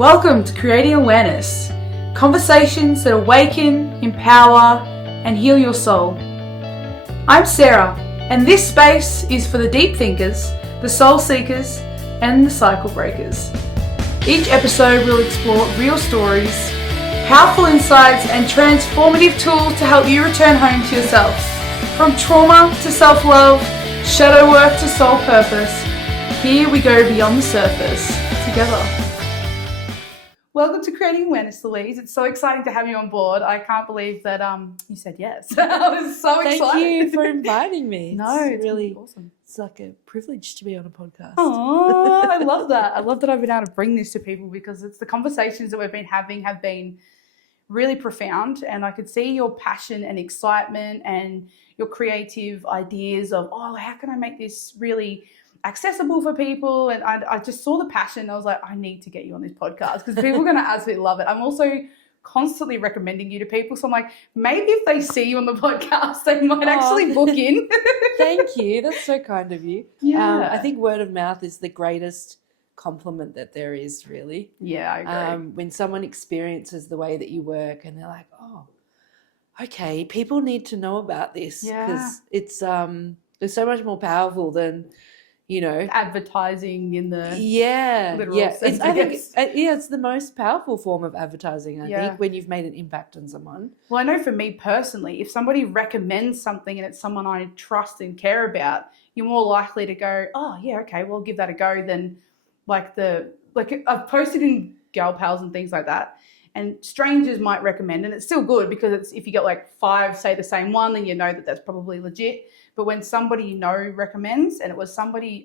Welcome to Creating Awareness, conversations that awaken, empower, and heal your soul. I'm Sarah, and this space is for the deep thinkers, the soul seekers, and the cycle breakers. Each episode will explore real stories, powerful insights, and transformative tools to help you return home to yourself. From trauma to self-love, shadow work to soul purpose, here we go beyond the surface together. Welcome to Creating Awareness, Louise. It's so exciting to have you on board. I can't believe that you said yes. I was so excited. Thank you for inviting me. It's really awesome. It's like a privilege to be on a podcast. Oh, I love that. I love that I've been able to bring this to people because it's the conversations that we've been having have been really profound, and I could see your passion and excitement and your creative ideas of, how can I make this really accessible for people? And I just saw the passion. I was like, I need to get you on this podcast because people are going to absolutely love it. I'm also constantly recommending you to people. So I'm like, maybe if they see you on the podcast, they might actually book in. Thank you. That's so kind of you. Yeah. I think word of mouth is the greatest compliment that there is, really. Yeah, I agree. When someone experiences the way that you work and they're like, oh, okay, people need to know about this because it's so much more powerful than, advertising in the literal sense. It's the most powerful form of advertising, I think, when you've made an impact on someone. Well, I know for me personally, if somebody recommends something and it's someone I trust and care about, you're more likely to go, oh yeah, okay, well, give that a go than I've posted in Gal Pals and things like that, and strangers might recommend, and it's still good because if you get like 5 say the same one, then you know that that's probably legit. But when somebody you know recommends, and it was somebody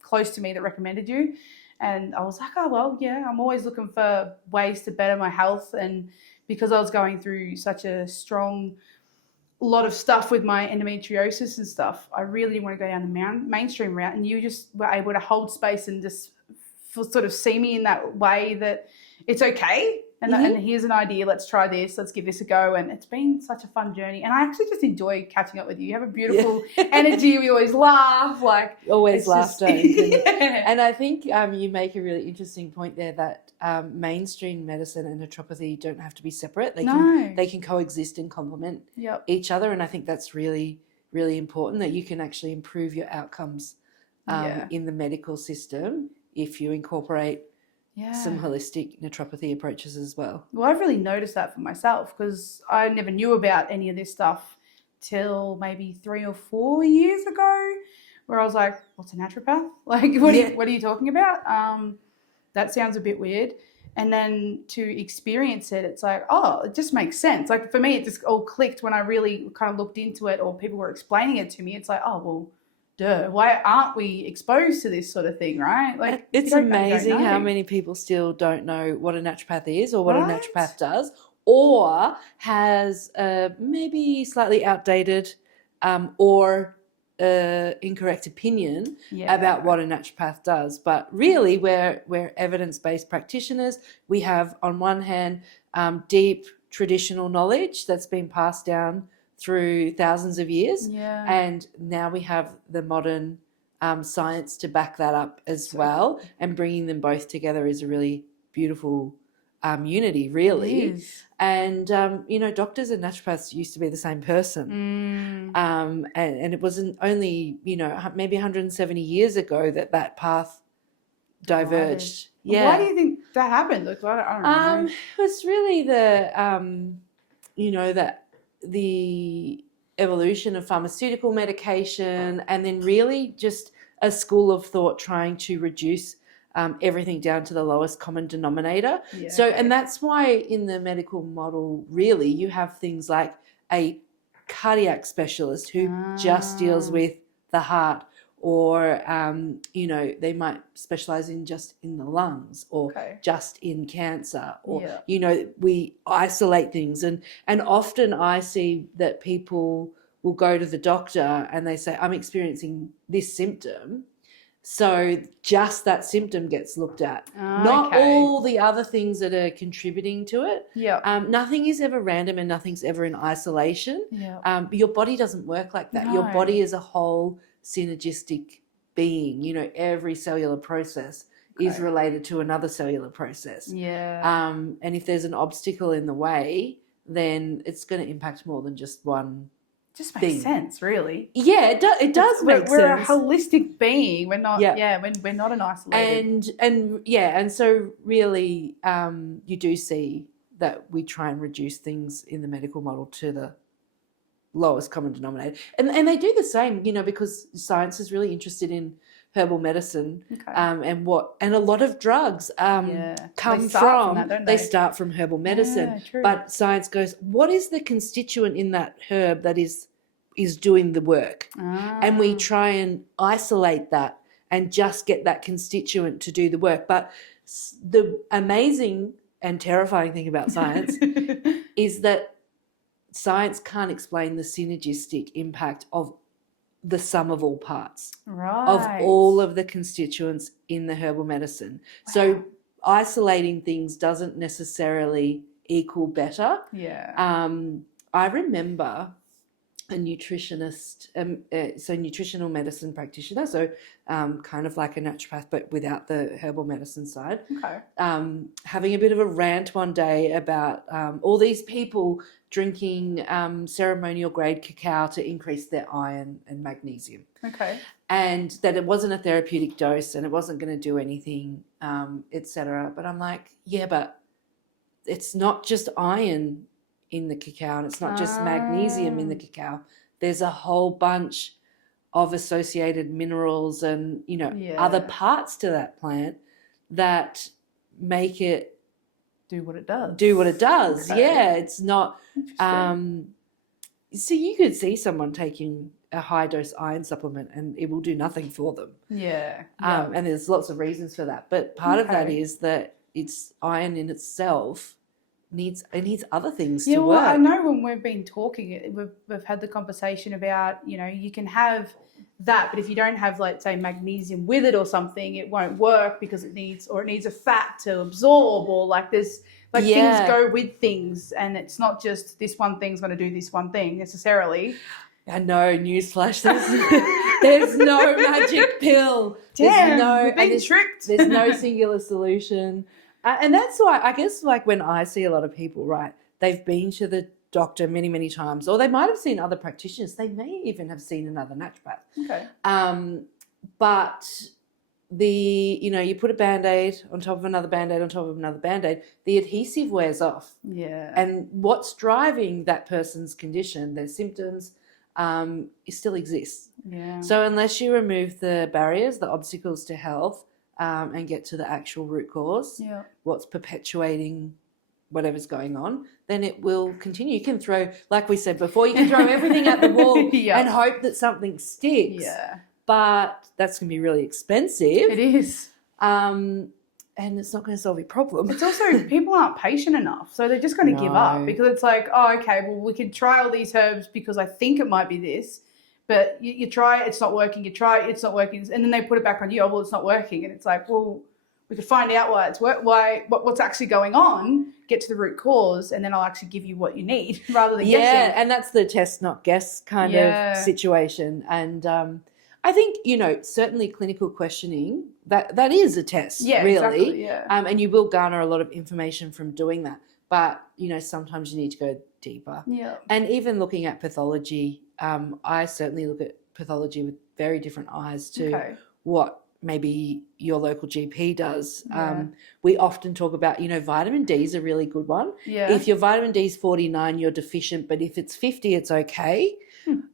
close to me that recommended you, and I was like, oh, well, yeah, I'm always looking for ways to better my health. And because I was going through such a lot of stuff with my endometriosis and stuff, I really didn't want to go down the mainstream route. And you just were able to hold space and just sort of see me in that way that it's okay. And here's an idea. Let's try this. Let's give this a go. And it's been such a fun journey. And I actually just enjoy catching up with you. You have a beautiful energy. We always laugh. Always laughter. And I think you make a really interesting point there that mainstream medicine and naturopathy don't have to be separate. They can coexist and complement each other. And I think that's really, really important, that you can actually improve your outcomes in the medical system if you incorporate some holistic naturopathy approaches as well. Well, I've really noticed that for myself because I never knew about any of this stuff till maybe 3 or 4 years ago, where I was like, what's a naturopath? What are you talking about? That sounds a bit weird. And then to experience it, it's like, it just makes sense. Like for me, it just all clicked when I really kind of looked into it or people were explaining it to me. It's like, duh, why aren't we exposed to this sort of thing, right? It's amazing how many people still don't know what a naturopath is or what a naturopath does, or has maybe slightly outdated or incorrect opinion about what a naturopath does. But really, we're evidence-based practitioners. We have, on one hand, deep traditional knowledge that's been passed down through thousands of years, and now we have the modern science to back that up as well, and bringing them both together is a really beautiful unity, really. And doctors and naturopaths used to be the same person, and it wasn't only maybe 170 years ago that path diverged. Why do you think that happened? I don't know. It was really the evolution of pharmaceutical medication, and then really just a school of thought trying to reduce everything down to the lowest common denominator. And that's why in the medical model, really, you have things like a cardiac specialist who just deals with the heart, or they might specialize in just in the lungs, or just in cancer, or we isolate things, and often I see that people will go to the doctor and they say, I'm experiencing this symptom, so just that symptom gets looked at, not all the other things that are contributing to it. Nothing is ever random and nothing's ever in isolation. Your body doesn't work like that. Your body is a whole synergistic being. Every cellular process is Okay. related to another cellular process. Yeah. And if there's an obstacle in the way, then it's going to impact more than just one Just makes thing. sense, really. Yeah, it does make we're sense. a holistic being. We're not. Yeah. Yeah, we're not an isolated. And so really, you do see that we try and reduce things in the medical model to the lowest common denominator, and they do the same, because science is really interested in herbal medicine, Okay. and a lot of drugs Yeah. come They start from that, don't they they? start from herbal medicine. Yeah, true. But science goes, what is the constituent in that herb that is doing the work? And we try and isolate that and just get that constituent to do the work. But the amazing and terrifying thing about science is that science can't explain the synergistic impact of the sum of all parts, right. of all of the constituents in the herbal medicine. Wow. So isolating things doesn't necessarily equal better. Yeah. I remember a nutritionist, so nutritional medicine practitioner, so kind of like a naturopath but without the herbal medicine side, Okay. having a bit of a rant one day about all these people drinking ceremonial grade cacao to increase their iron and magnesium, Okay. and that it wasn't a therapeutic dose and it wasn't going to do anything, etc. But I'm like, yeah, but it's not just iron in the cacao, and it's not just magnesium in the cacao. There's a whole bunch of associated minerals and other parts to that plant that make it do what it does. Okay. Yeah, it's not. Interesting. So you could see someone taking a high dose iron supplement and it will do nothing for them. Yeah. And there's lots of reasons for that, but part of that is that it's iron in itself needs other things to work. I know when we've been talking, we've had the conversation about, you can have that, but if you don't have, like, say, magnesium with it or something, it won't work because it needs a fat to absorb, or things go with things, and it's not just this one thing's going to do this one thing necessarily. I know, newsflash, there's no magic pill. Damn, we've been tricked. There's no singular solution. And that's why, I guess, when I see a lot of people, right, they've been to the doctor many, many times, or they might have seen other practitioners. They may even have seen another naturopath. Okay. But you put a bandaid on top of another bandaid on top of another bandaid, the adhesive wears off. Yeah. And what's driving that person's condition, their symptoms, it still exists. Yeah. So unless you remove the barriers, the obstacles to health, and get to the actual root cause, what's perpetuating whatever's going on, then it will continue. You can throw, like we said before, you can throw everything at the wall and hope that something sticks. Yeah. But that's going to be really expensive. It is. And it's not going to solve your problem. It's also, people aren't patient enough, so they're just going to give up, because it's like, oh, okay, well, we could try all these herbs because I think it might be this. But you try it, it's not working. You try it, it's not working, and then they put it back on you. Oh, well, it's not working, and it's like, well, we could find out what's actually going on, get to the root cause, and then I'll actually give you what you need rather than guessing. Yeah, and that's the test not guess kind of situation. And I think certainly clinical questioning that is a test, really. Exactly, yeah. And you will garner a lot of information from doing that. But sometimes you need to go deeper. Yeah. And even looking at pathology. I certainly look at pathology with very different eyes to what maybe your local GP does. Yeah. We often talk about, vitamin D is a really good one. Yeah. If your vitamin D is 49, you're deficient, but if it's 50, it's okay.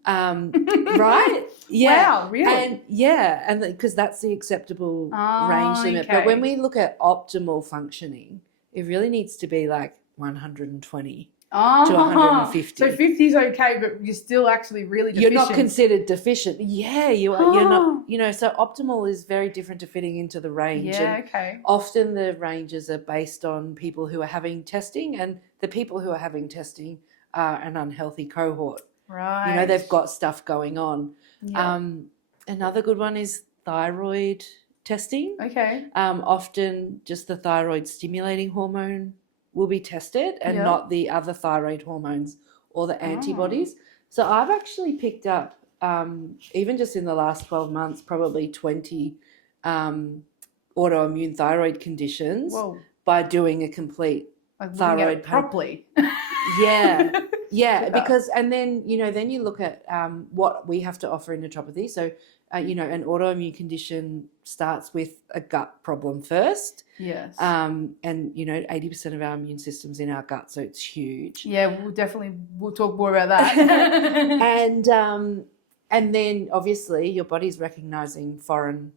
Right? Yeah. Wow, really? And because that's the acceptable range limit. Okay. But when we look at optimal functioning, it really needs to be like 120. To 150. So 50 is okay, but you're still actually really deficient. You're not considered deficient. Yeah, you are. You're not. So optimal is very different to fitting into the range. Yeah, and okay. Often the ranges are based on people who are having testing, and the people who are having testing are an unhealthy cohort. Right. They've got stuff going on. Yeah. Another good one is thyroid testing. Okay. Often just the thyroid stimulating hormone will be tested and not the other thyroid hormones or the antibodies. So I've actually picked up, even just in the last 12 months, probably 20 autoimmune thyroid conditions Whoa. by doing a complete Like looking thyroid at it properly. Yeah. Yeah. Because, and then, then you look at what we have to offer in naturopathy. So, an autoimmune condition starts with a gut problem first. Yes. And, 80% of our immune system's in our gut, so it's huge. Yeah, we'll talk more about that. And then obviously your body's recognizing foreign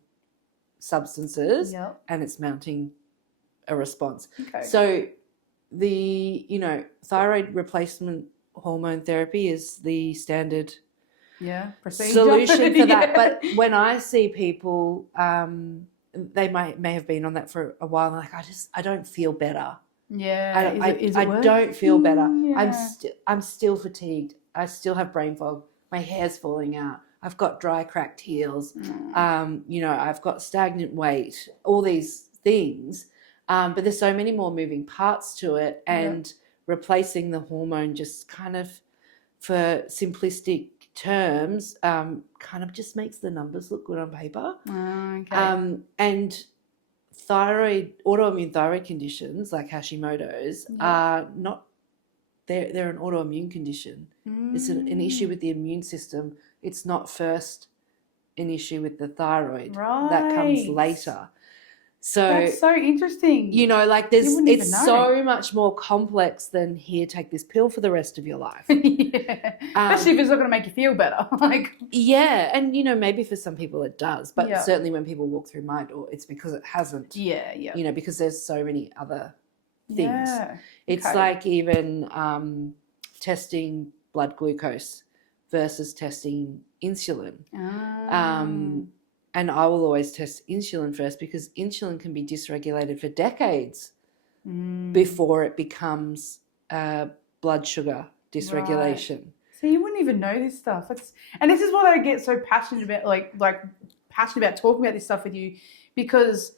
substances Yep. and it's mounting a response. Okay. So the, thyroid replacement hormone therapy is the standard procedure. solution for that. Yeah. But when I see people, they may have been on that for a while, and like, I don't feel better. Yeah. I don't feel better. Yeah. I'm still fatigued. I still have brain fog. My hair's falling out. I've got dry, cracked heels. I've got stagnant weight, all these things. But there's so many more moving parts to it, and replacing the hormone just kind of, for simplistic terms, kind of just makes the numbers look good on paper. Okay. And autoimmune thyroid conditions like Hashimoto's are not, they're an autoimmune condition. It's an issue with the immune system. It's not first an issue with the thyroid. Right. That comes later. So that's so interesting. it's so much more complex than here, take this pill for the rest of your life. Yeah. Especially if it's not going to make you feel better. And maybe for some people it does, but certainly when people walk through my door, it's because it hasn't. Yeah. Because there's so many other things. Yeah. It's like even testing blood glucose versus testing insulin. And I will always test insulin first, because insulin can be dysregulated for decades before it becomes blood sugar dysregulation. Right. So you wouldn't even know this stuff. And this is why I get so passionate about passionate about talking about this stuff with you, because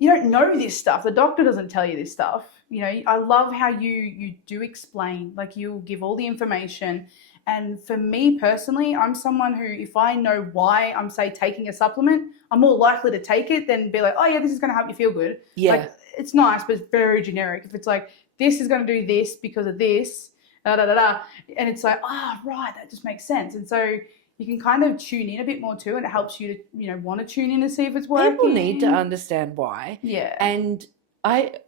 you don't know this stuff. The doctor doesn't tell you this stuff. I love how you do explain, like you'll give all the information. And for me personally, I'm someone who, if I know why I'm, say, taking a supplement, I'm more likely to take it than be like, oh, yeah, this is going to help you feel good. Yeah. Like, it's nice, but it's very generic. If it's like, this is going to do this because of this, and it's like, right, that just makes sense. And so you can kind of tune in a bit more too, and it helps you to, want to tune in to see if it's working. People need to understand why. Yeah. And I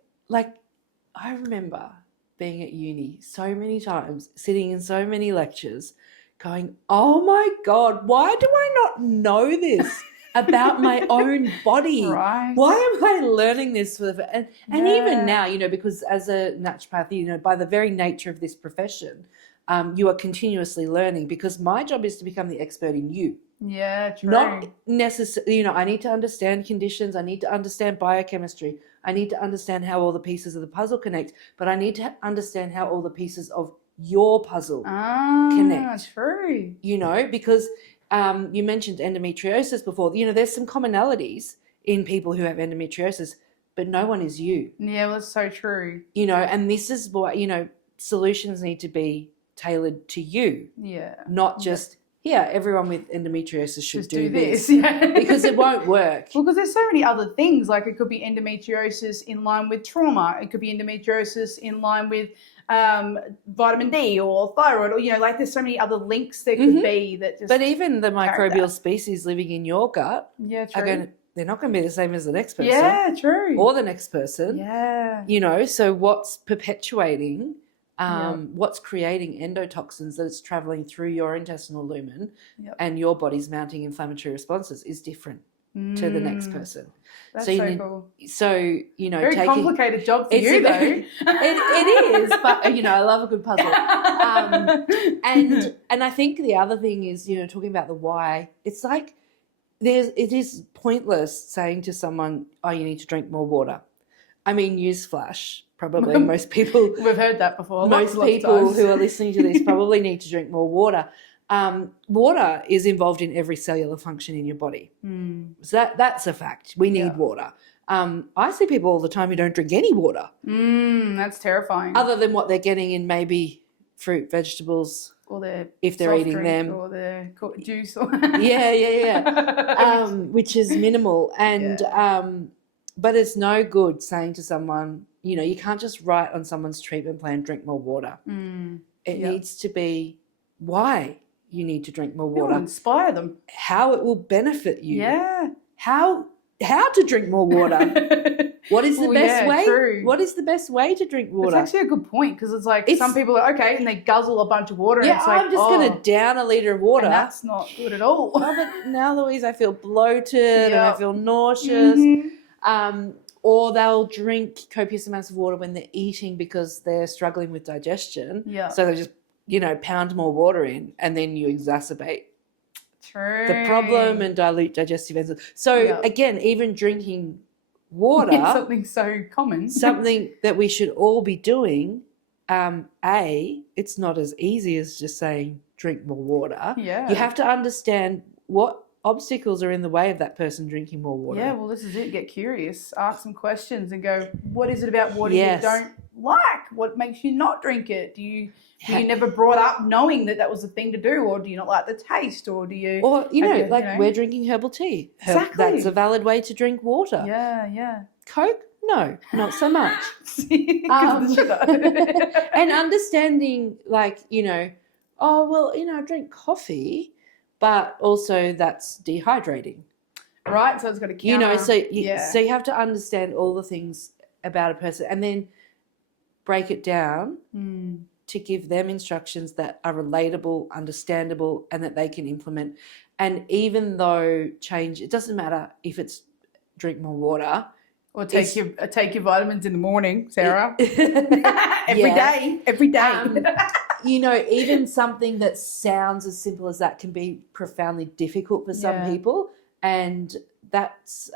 remember being at uni so many times, sitting in so many lectures, going, oh my God, why do I not know this about my own body? Right. Why am I learning this? And even now, because as a naturopath, by the very nature of this profession, you are continuously learning, because my job is to become the expert in you. Yeah, true. Not necessarily, I need to understand conditions. I need to understand biochemistry. I need to understand how all the pieces of the puzzle connect, but I need to understand how all the pieces of your puzzle connect. True. Because you mentioned endometriosis before. There's some commonalities in people who have endometriosis, but no one is you. Yeah, well, that's so true. And this is why, solutions need to be tailored to you. Yeah. Not just, everyone with endometriosis should just do this. Yeah. Because it won't work. Well, because there's so many other things. Like, it could be endometriosis in line with trauma. It could be endometriosis in line with vitamin D or thyroid, or there's so many other links there could be that just. But even the microbial species living in your gut, true. They're not going to be the same as the next person. Yeah, true. Or the next person. Yeah. So what's perpetuating, what's creating endotoxins that's traveling through your intestinal lumen and your body's mounting inflammatory responses is different to the next person. That's so cool. So, very complicated job for you, though. It is, but, I love a good puzzle. And I think the other thing is, talking about the why, it's like it is pointless saying to someone, oh, you need to drink more water. I mean, newsflash, probably most people. We've heard that before. Most people who are listening to this probably need to drink more water. Water is involved in every cellular function in your body. So that's a fact. We need water. I see people all the time who don't drink any water. That's terrifying. Other than what they're getting in maybe fruit, vegetables, or their if they're eating them, or their juice, or which is minimal. And But it's no good saying to someone, you know, you can't just write on someone's treatment plan, drink more water. It needs to be why you need to drink more water. Inspire them. How it will benefit you. Yeah. How to drink more water. What is the best way? True. What is the best way to drink water? It's actually a good point, because it's like some people are okay and they guzzle a bunch of water. Yeah, and it's like, I'm just going to down a litre of water. And that's not good at all. Oh, but now, Louise, I feel bloated and I feel nauseous. Or they'll drink copious amounts of water when they're eating because they're struggling with digestion. Yeah. So they just, you know, pound more water in, and then you exacerbate the problem and dilute digestive enzymes. So again, even drinking water, something so common, something that we should all be doing. It's not as easy as just saying drink more water. Yeah, you have to understand what obstacles are in the way of that person drinking more water. Yeah, well, this is it. Get curious, ask some questions, and go, what is it about water you don't like? What makes you not drink it? Do you never brought up knowing that was the thing to do, or do you not like the taste, or do you? Or we're drinking herbal tea. Exactly. That's a valid way to drink water. Yeah. Coke? No, not so much. Because of the sugar. And understanding, like, you know, I drink coffee, but also that's dehydrating. Right, so it's got to count. You know, so you have to understand all the things about a person and then break it down to give them instructions that are relatable, understandable, and that they can implement. And even though change, it doesn't matter if it's drink more water. Or take your vitamins in the morning, Sarah. Every day. You know, even something that sounds as simple as that can be profoundly difficult for some people, and that's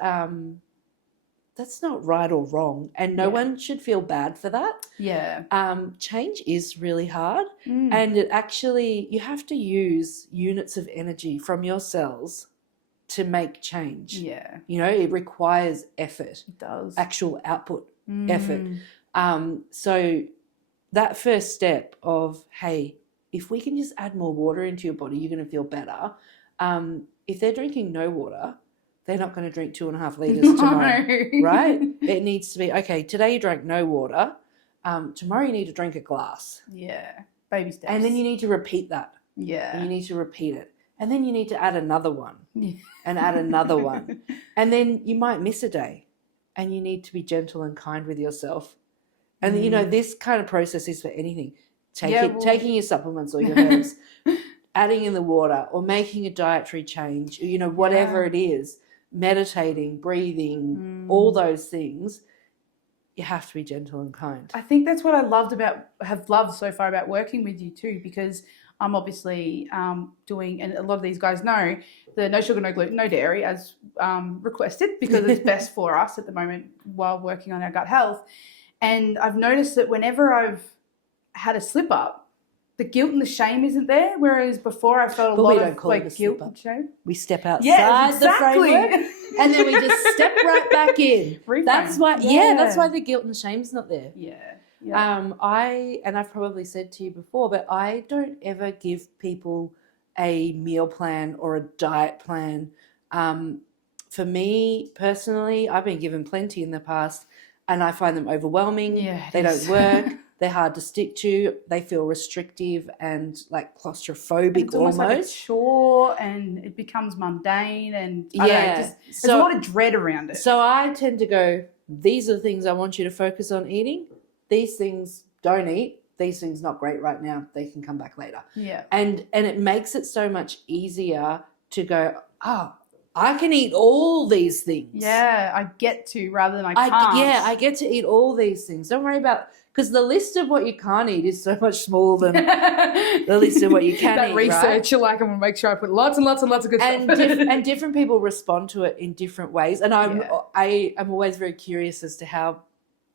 not right or wrong, and no one should feel bad for that. Yeah. Change is really hard, and it actually, you have to use units of energy from your cells to make change. Yeah. You know, it requires effort. It does. Actual output, effort. So that first step of, hey, if we can just add more water into your body, you're going to feel better. If they're drinking no water, they're not going to drink 2.5 litres tomorrow, right? It needs to be, okay, today you drank no water. Tomorrow you need to drink a glass. Yeah, baby steps. And then you need to repeat that. Yeah. And you need to repeat it. And then you need to add another one and add another one. And then you might miss a day, and you need to be gentle and kind with yourself. And, you know, this kind of process is for anything. Taking your supplements or your herbs, adding in the water, or making a dietary change, you know, whatever it is, meditating, breathing, all those things, you have to be gentle and kind. I think that's what I have loved so far about working with you too, because I'm obviously doing, and a lot of these guys know, the no sugar, no gluten, no dairy as requested, because it's best for us at the moment while working on our gut health. And I've noticed that whenever I've had a slip up, the guilt and the shame isn't there, whereas before I felt a lot of like guilt and shame. We step outside the framework and then we just step right back in. Reframe. That's why, that's why the guilt and shame's not there. I've probably said to you before, but I don't ever give people a meal plan or a diet plan. For me personally, I've been given plenty in the past, and I find them overwhelming. They don't work. They're hard to stick to. They feel restrictive and like claustrophobic, it's almost like a chore, and it becomes mundane, and there's a lot of dread around it. So I tend to go, these are the things I want you to focus on eating. These things don't eat. These things not great right now. They can come back later. Yeah. And it makes it so much easier to go, I can eat all these things. Yeah, I get to rather than I can't. I get to eat all these things. Don't worry about, because the list of what you can't eat is so much smaller than the list of what you can eat. That research, right? I'm going to make sure I put lots and lots and lots of good stuff. And different people respond to it in different ways. And I am always very curious as to how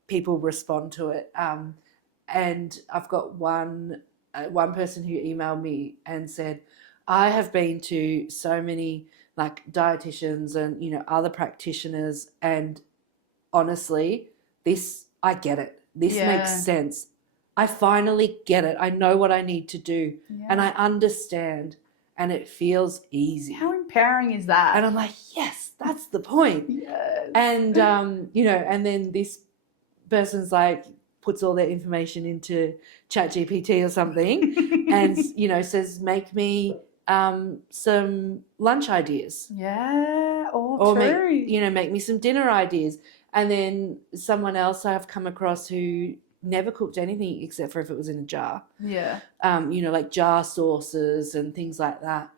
people respond to it. And I've got one person who emailed me and said, I have been to so many like dietitians and, you know, other practitioners, and honestly, I get it. This makes sense. I finally get it. I know what I need to do, and I understand. and it feels easy. How empowering is that? And I'm like, yes, that's the point. Yes. And, and then this person's like, puts all their information into ChatGPT or something and, says, make me some lunch ideas. Yeah, or true. make me some dinner ideas. And then someone else I've come across who never cooked anything except for if it was in a jar. Yeah. Like jar sauces and things like that.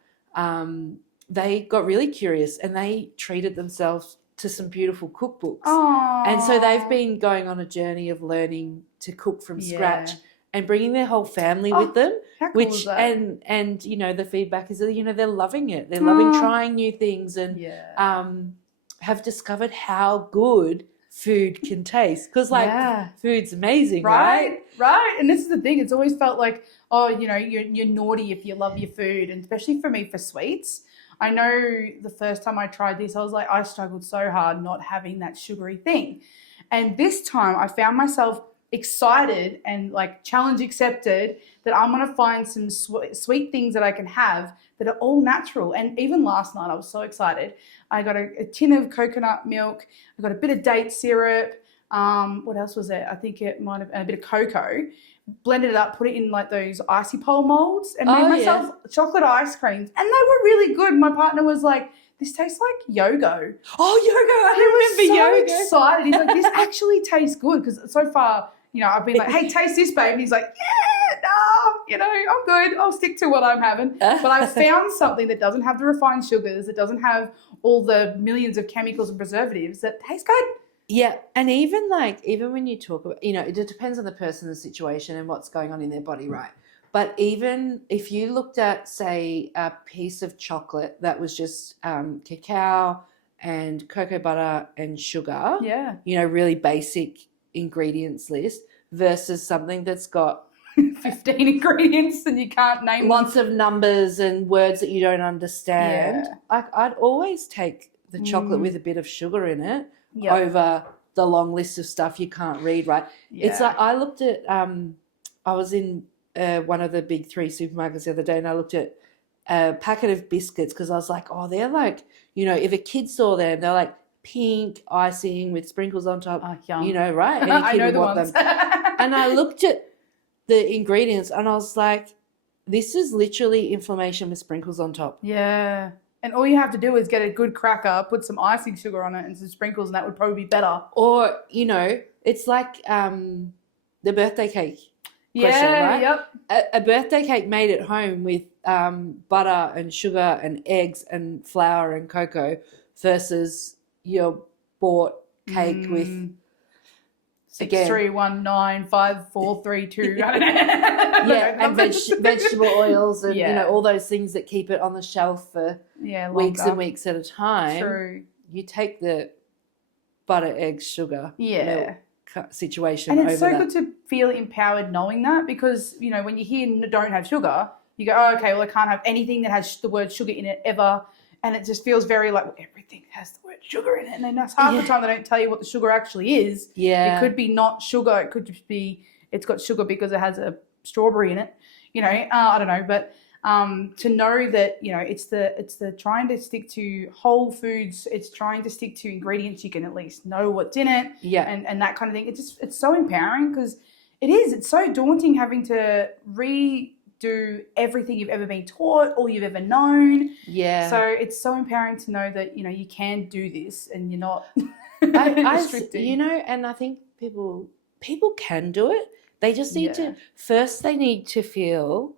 They got really curious and they treated themselves to some beautiful cookbooks. Aww. And so they've been going on a journey of learning to cook from scratch and bringing their whole family with them. How cool is that? And the feedback is that, they're loving it. They're loving trying new things and have discovered how good food can taste. Because food's amazing, right? Right. And this is the thing. It's always felt like, you're naughty if you love your food. And especially for me, for sweets. I know the first time I tried this, I was like, I struggled so hard not having that sugary thing. And this time I found myself excited and like challenge accepted that I'm going to find some sweet things that I can have that are all natural. And even last night I was so excited. I got a tin of coconut milk. I got a bit of date syrup. What else was there? I think it might have been a bit of cocoa. Blended it up, put it in like those icy pole molds and made myself chocolate ice creams. And they were really good. My partner was like, this tastes like yogo. Oh, yogo. I remember yogo. He was so excited. He's like, this actually tastes good. Because so far, I've been like, hey, taste this, babe. And he's like, no, I'm good. I'll stick to what I'm having. But I found something that doesn't have the refined sugars, that doesn't have all the millions of chemicals and preservatives that tastes good. Yeah, and even when you talk about, it depends on the person, the situation, and what's going on in their body, right? But even if you looked at, say, a piece of chocolate that was just cacao and cocoa butter and sugar, really basic ingredients list, versus something that's got 15 ingredients and you can't name lots of numbers and words that you don't understand. I'd always take the chocolate with a bit of sugar in it. Yep. Over the long list of stuff you can't read, right? Yeah. It's like I looked at, I was in one of the big 3 supermarkets the other day and I looked at a packet of biscuits because I was like, oh, they're like, if a kid saw them, they're like pink icing with sprinkles on top, right? Any I kid know would the want ones. them. And I looked at the ingredients and I was like, this is literally inflammation with sprinkles on top. Yeah. And all you have to do is get a good cracker, put some icing sugar on it and some sprinkles, and that would probably be better. Or, it's like the birthday cake question, right? Yep. A birthday cake made at home with butter and sugar and eggs and flour and cocoa versus your bought cake with 6319543 and vegetable oils and all those things that keep it on the shelf for weeks and weeks at a time. True. You take the butter, eggs, sugar, milk situation, and it's over so that. good to feel empowered knowing that, because when you hear don't have sugar, you go, oh, okay, well I can't have anything that has the word sugar in it ever. And it just feels very like, well, everything has the word sugar in it. And then that's half the time they don't tell you what the sugar actually is. Yeah. It could be not sugar. It could just be it's got sugar because it has a strawberry in it. I don't know. But to know that, it's the trying to stick to whole foods. It's trying to stick to ingredients you can at least know what's in it. Yeah. And that kind of thing. It's so empowering because it is. It's so daunting having to do everything you've ever been taught, all you've ever known. Yeah. So it's so empowering to know that, you can do this and you're not restricted. And I think people can do it. They just need to, first they need to feel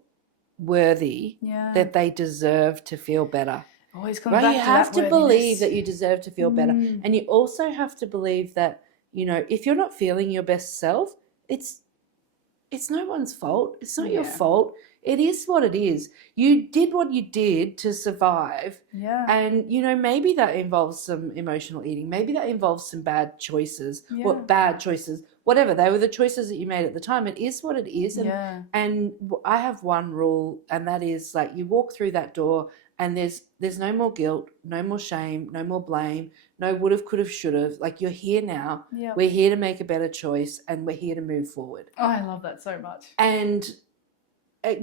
worthy that they deserve to feel better. Always comes back to that. You have to believe that you deserve to feel better. And you also have to believe that, if you're not feeling your best self, it's no one's fault. It's not your fault. It is what it is. You did what you did to survive. Yeah. And, maybe that involves some emotional eating. Maybe that involves some bad choices. Whatever. They were the choices that you made at the time. It is what it is. And I have one rule, and that is like you walk through that door and there's no more guilt, no more shame, no more blame, no would have, could have, should have. Like you're here now. Yep. We're here to make a better choice and we're here to move forward. Oh, I love that so much. And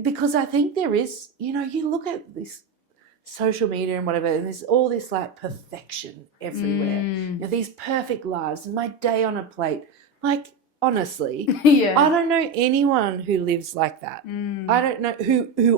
because I think there is, you look at this social media and whatever, and there's all this like perfection everywhere. You know, these perfect lives and my day on a plate. Like, honestly, Yeah. I don't know anyone who lives like that. I don't know who